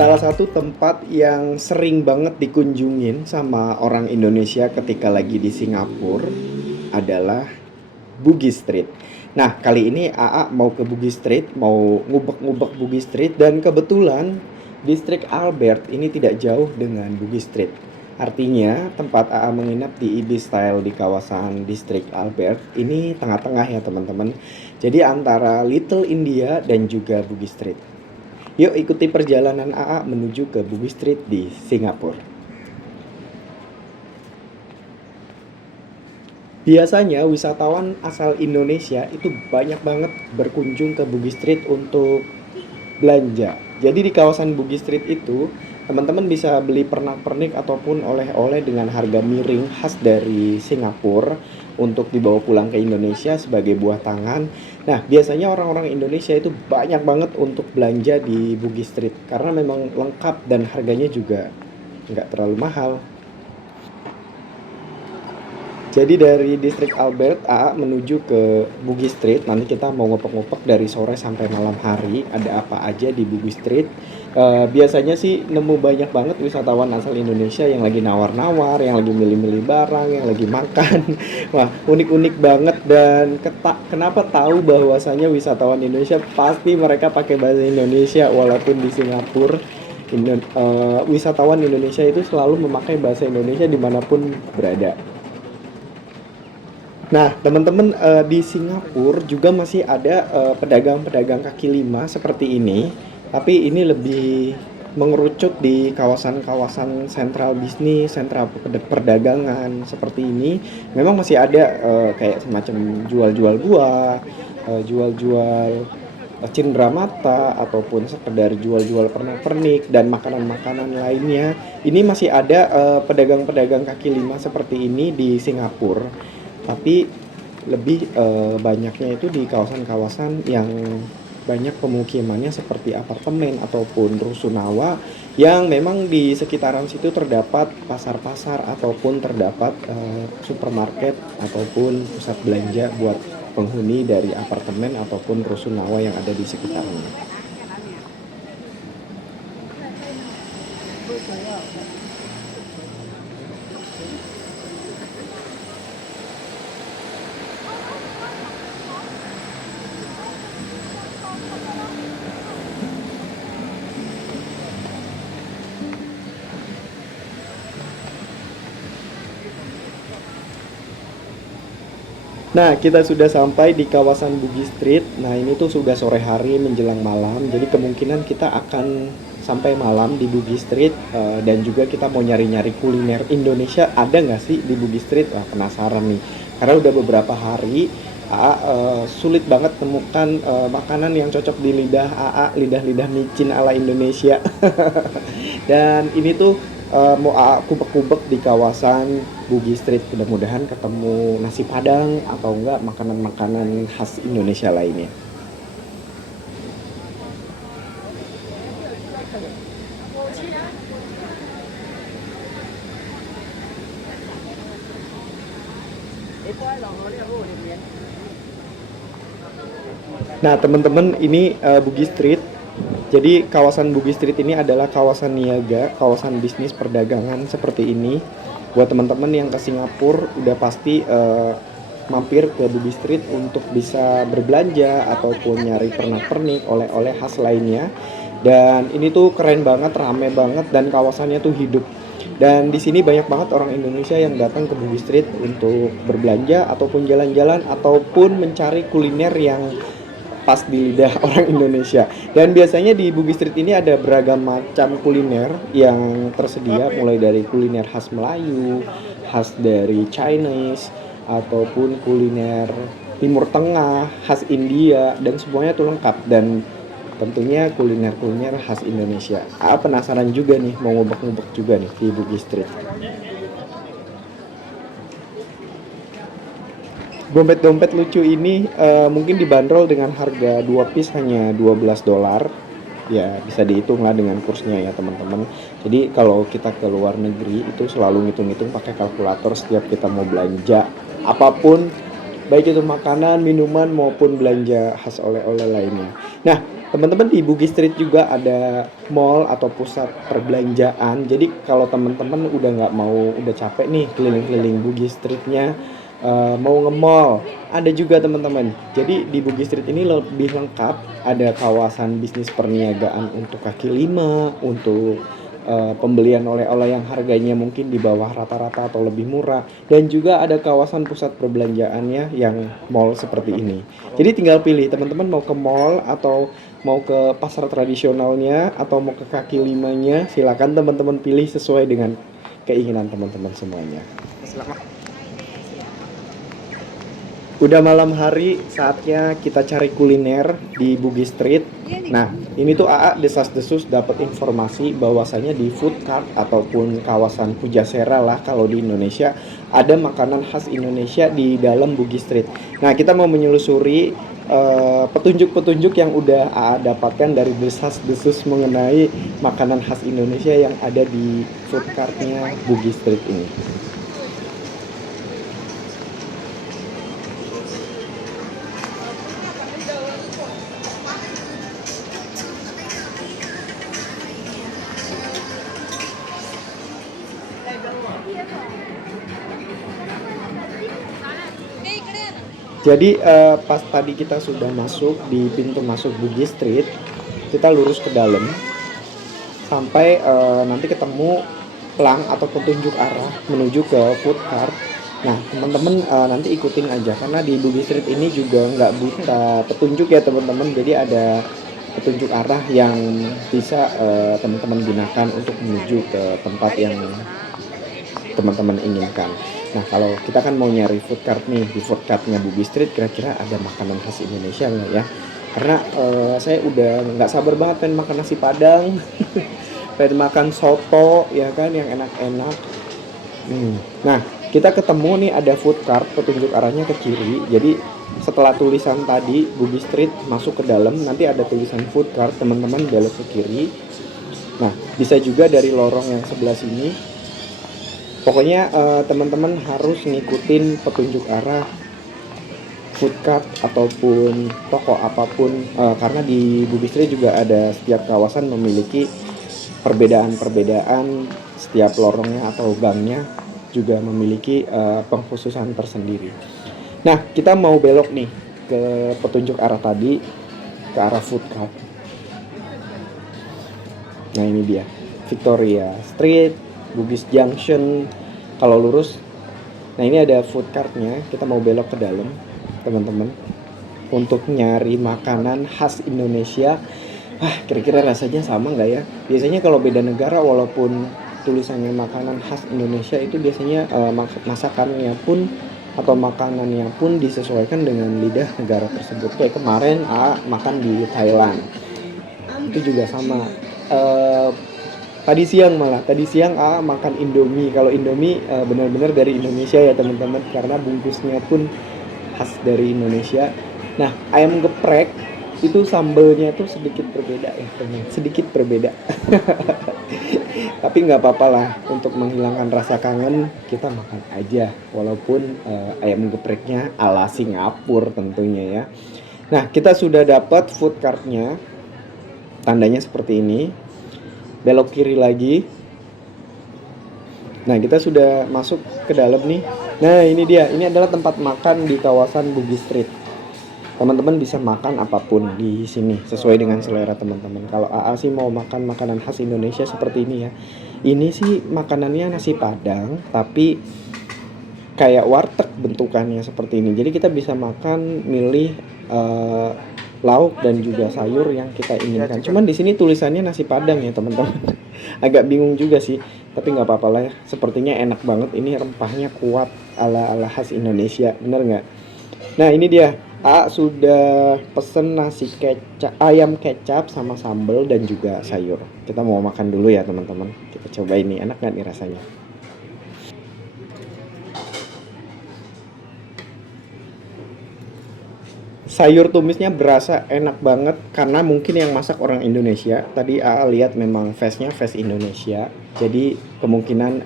Salah satu tempat yang sering banget dikunjungin sama orang Indonesia ketika lagi di Singapura adalah Bugis Street. Nah, kali ini AA mau ke Bugis Street, mau ngubek-ngubek Bugis Street, dan kebetulan distrik Albert ini tidak jauh dengan Bugis Street. Artinya, tempat AA menginap di Ibis Style di kawasan distrik Albert ini tengah-tengah ya teman-teman. Jadi antara Little India dan juga Bugis Street. Yuk ikuti perjalanan AA menuju ke Bugis Street di Singapura. Biasanya wisatawan asal Indonesia itu banyak banget berkunjung ke Bugis Street untuk belanja. Jadi di kawasan Bugis Street itu teman-teman bisa beli pernak-pernik ataupun oleh-oleh dengan harga miring khas dari Singapura untuk dibawa pulang ke Indonesia sebagai buah tangan. Nah, biasanya orang-orang Indonesia itu banyak banget untuk belanja di Bugis Street karena memang lengkap dan harganya juga nggak terlalu mahal. Jadi dari distrik Albert AA menuju ke Bugis Street. Nanti kita mau ngopek-ngopek dari sore sampai malam hari. Ada apa aja di Bugis Street. Biasanya sih nemu banyak banget wisatawan asal Indonesia yang lagi nawar-nawar, yang lagi milih-milih barang, yang lagi makan. Wah, unik-unik banget. Dan kenapa tahu bahwasanya wisatawan Indonesia pasti mereka pakai bahasa Indonesia walaupun di Singapura. Wisatawan Indonesia itu selalu memakai bahasa Indonesia dimanapun berada. Nah, teman-teman, di Singapura juga masih ada pedagang-pedagang kaki lima seperti ini, tapi ini lebih mengerucut di kawasan-kawasan sentral bisnis, sentral perdagangan seperti ini. Memang masih ada kayak semacam jual-jual buah, jual-jual cenderamata ataupun sekedar jual-jual pernak-pernik dan makanan-makanan lainnya. Ini masih ada pedagang-pedagang kaki lima seperti ini di Singapura. Tapi lebih banyaknya itu di kawasan-kawasan yang banyak pemukimannya seperti apartemen ataupun rusunawa yang memang di sekitaran situ terdapat pasar-pasar ataupun terdapat supermarket ataupun pusat belanja buat penghuni dari apartemen ataupun rusunawa yang ada di sekitarnya. Nah, kita sudah sampai di kawasan Bugis Street. Nah, ini tuh sudah sore hari menjelang malam. Jadi kemungkinan kita akan sampai malam di Bugis Street. Dan juga kita mau nyari-nyari kuliner Indonesia. Ada nggak sih di Bugis Street? Wah, penasaran nih. Karena udah beberapa hari AA sulit banget temukan makanan yang cocok di lidah AA, lidah-lidah micin ala Indonesia. Dan ini tuh mau AA kubek-kubek di kawasan Bugis Street. Mudah-mudahan ketemu nasi Padang atau enggak makanan-makanan khas Indonesia lainnya. Nah, teman-teman, ini Bugis Street. Jadi kawasan Bugis Street ini adalah kawasan niaga, kawasan bisnis perdagangan seperti ini. Buat teman-teman yang ke Singapura udah pasti mampir ke Bugis Street untuk bisa berbelanja ataupun nyari pernak-pernik, oleh-oleh khas lainnya. Dan ini tuh keren banget, rame banget dan kawasannya tuh hidup. Dan di sini banyak banget orang Indonesia yang datang ke Bugis Street untuk berbelanja ataupun jalan-jalan ataupun mencari kuliner yang pas di lidah orang Indonesia. Dan biasanya di Bugis Street ini ada beragam macam kuliner yang tersedia, mulai dari kuliner khas Melayu, khas dari Chinese, ataupun kuliner Timur Tengah, khas India, dan semuanya tuh lengkap. Dan tentunya kuliner-kuliner khas Indonesia. Penasaran juga nih, mau ngubek-ngubek juga nih di Bugis Street. Dompet-dompet lucu ini mungkin dibanderol dengan harga 2 piece hanya $12. Ya, bisa dihitung lah dengan kursnya ya teman-teman. Jadi kalau kita ke luar negeri itu selalu ngitung-ngitung pakai kalkulator setiap kita mau belanja apapun baik itu makanan, minuman maupun belanja khas oleh-oleh lainnya. Nah, teman-teman di Bugis Street juga ada mall atau pusat perbelanjaan. Jadi kalau teman-teman udah capek nih keliling-keliling Bugis Streetnya, mau nge-mall, ada juga teman-teman. Jadi di Bugis Street ini lebih lengkap, ada kawasan bisnis perniagaan untuk kaki lima, untuk pembelian oleh-oleh yang harganya mungkin di bawah rata-rata atau lebih murah, dan juga ada kawasan pusat perbelanjaannya yang mall seperti ini. Jadi tinggal pilih teman-teman mau ke mall atau mau ke pasar tradisionalnya atau mau ke kaki limanya, silakan teman-teman pilih sesuai dengan keinginan teman-teman semuanya. Udah malam hari, saatnya kita cari kuliner di Bugis Street. Nah, ini tuh AA desas-desus dapat informasi bahwasanya di food cart ataupun kawasan Pujasera lah kalau di Indonesia ada makanan khas Indonesia di dalam Bugis Street. Nah, kita mau menyelusuri petunjuk-petunjuk yang udah AA dapatkan dari desas-desus mengenai makanan khas Indonesia yang ada di food cartnya Bugis Street ini. Jadi pas tadi kita sudah masuk di pintu masuk Bugis Street, kita lurus ke dalam sampai nanti ketemu pelang atau petunjuk arah menuju ke food cart. Nah, teman-teman nanti ikutin aja karena di Bugis Street ini juga nggak buta petunjuk ya teman-teman. Jadi ada petunjuk arah yang bisa teman-teman gunakan untuk menuju ke tempat yang teman-teman inginkan. Nah, kalau kita kan mau nyari food cart nih, di food cartnya Bugis Street kira-kira ada makanan khas Indonesia nggak ya? Karena saya udah nggak sabar banget pengen makan nasi Padang, pengen makan soto ya kan yang enak-enak. Nah, kita ketemu nih ada food cart, petunjuk arahnya ke kiri. Jadi setelah tulisan tadi Bugis Street masuk ke dalam, nanti ada tulisan food cart, teman-teman belok ke kiri. Nah, bisa juga dari lorong yang sebelah sini. Pokoknya teman-teman harus ngikutin petunjuk arah food cart ataupun toko apapun, karena di Bugis Street juga ada setiap kawasan memiliki perbedaan-perbedaan, setiap lorongnya atau gangnya juga memiliki pengkhususan tersendiri. Nah, kita mau belok nih ke petunjuk arah tadi, ke arah food cart. Nah, ini dia Victoria Street, Bugis Junction. Kalau lurus, nah ini ada food cartnya. Kita mau belok ke dalam teman-teman untuk nyari makanan khas Indonesia. Kira-kira rasanya sama nggak ya? Biasanya kalau beda negara walaupun tulisannya makanan khas Indonesia itu biasanya masakannya pun atau makanannya pun disesuaikan dengan lidah negara tersebut. Kayak kemarin makan di Thailand, itu juga sama. Tadi siang makan Indomie. Kalau Indomie benar-benar dari Indonesia ya teman-teman, karena bungkusnya pun khas dari Indonesia. Nah, ayam geprek itu sambelnya tuh sedikit berbeda ya teman, sedikit berbeda. Tapi nggak apa-apa lah, untuk menghilangkan rasa kangen kita makan aja walaupun ayam gepreknya ala Singapura tentunya ya. Nah, kita sudah dapat food cartnya, tandanya seperti ini. Belok kiri lagi. Nah, kita sudah masuk ke dalam nih. Nah, ini dia. Ini adalah tempat makan di kawasan Bugis Street. Teman-teman bisa makan apapun di sini sesuai dengan selera teman-teman. Kalau AA sih mau makan makanan khas Indonesia seperti ini ya. Ini sih makanannya nasi Padang, tapi kayak warteg bentukannya seperti ini. Jadi kita bisa makan, milih lauk dan juga sayur yang kita inginkan. Cuman di sini tulisannya nasi Padang ya teman-teman. Agak bingung juga sih, tapi nggak apa-apa lah ya. Sepertinya enak banget. Ini rempahnya kuat ala khas Indonesia, bener nggak? Nah, ini dia. Sudah pesen nasi ayam kecap sama sambal dan juga sayur. Kita mau makan dulu ya teman-teman. Kita coba ini, enak nggak nih rasanya? Sayur tumisnya berasa enak banget karena mungkin yang masak orang Indonesia. Tadi AA lihat memang face-nya face Indonesia. Jadi kemungkinan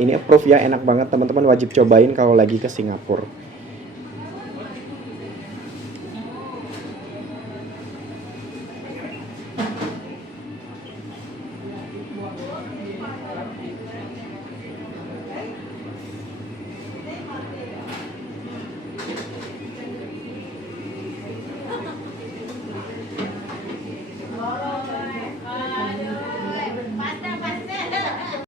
ini approve ya, enak banget teman-teman, wajib cobain kalau lagi ke Singapura.